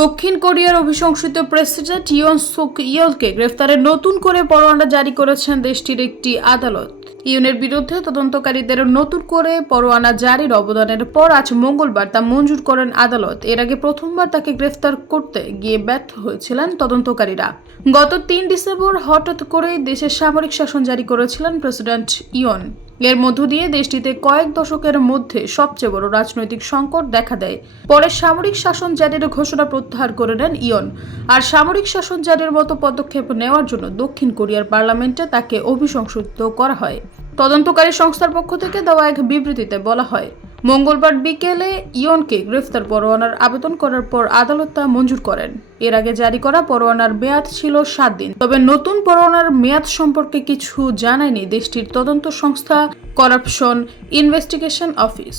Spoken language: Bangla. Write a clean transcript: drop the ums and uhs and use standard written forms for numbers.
দক্ষিণ কোরিয়ার অভিশংসিত প্রেসিডেন্ট ইয়ন সুক ইয়েলকে গ্রেফতারের নতুন করে পরোয়ানা জারি করেছেন দেশটির একটি আদালত। ইয়নের বিরুদ্ধে তদন্তকারীদের নতুন করে পরোয়ানা জারির অবদানের পর আজ মঙ্গলবার তা মঞ্জুর করেন আদালত। এর আগে প্রথমবার তাকে গ্রেফতার করতে গিয়ে ব্যর্থ হয়েছিলেন তদন্তকারীরা। গত ৩ ডিসেম্বর হঠাৎ করেই দেশের সামরিক শাসন জারি করেছিলেন প্রেসিডেন্ট ইয়ন। এর মধ্য দিয়ে দেশটিতে কয়েক দশকের মধ্যে সবচেয়ে বড় রাজনৈতিক সংকট দেখা দেয়। পরে সামরিক শাসন জারির ঘোষণা প্রত্যাহার করে নেন ইয়ন। আর সামরিক শাসন জারির মতো পদক্ষেপ নেওয়ার জন্য দক্ষিণ কোরিয়ার পার্লামেন্টে তাকে অভিশংসিত করা হয়। তদন্তকারী সংস্থার পক্ষ থেকে দেওয়া এক বিবৃতিতে বলা হয়, মঙ্গলবার বিকেলে ইয়নকে গ্রেফতার পরোয়ানার আবেদন করার পর আদালত তা মঞ্জুর করেন। এর আগে জারি করা পরোয়ানার মেয়াদ ছিল 7 দিন। তবে নতুন পরোয়ানার মেয়াদ সম্পর্কে কিছু জানায়নি দেশটির তদন্ত সংস্থা করাপশন ইনভেস্টিগেশন অফিস।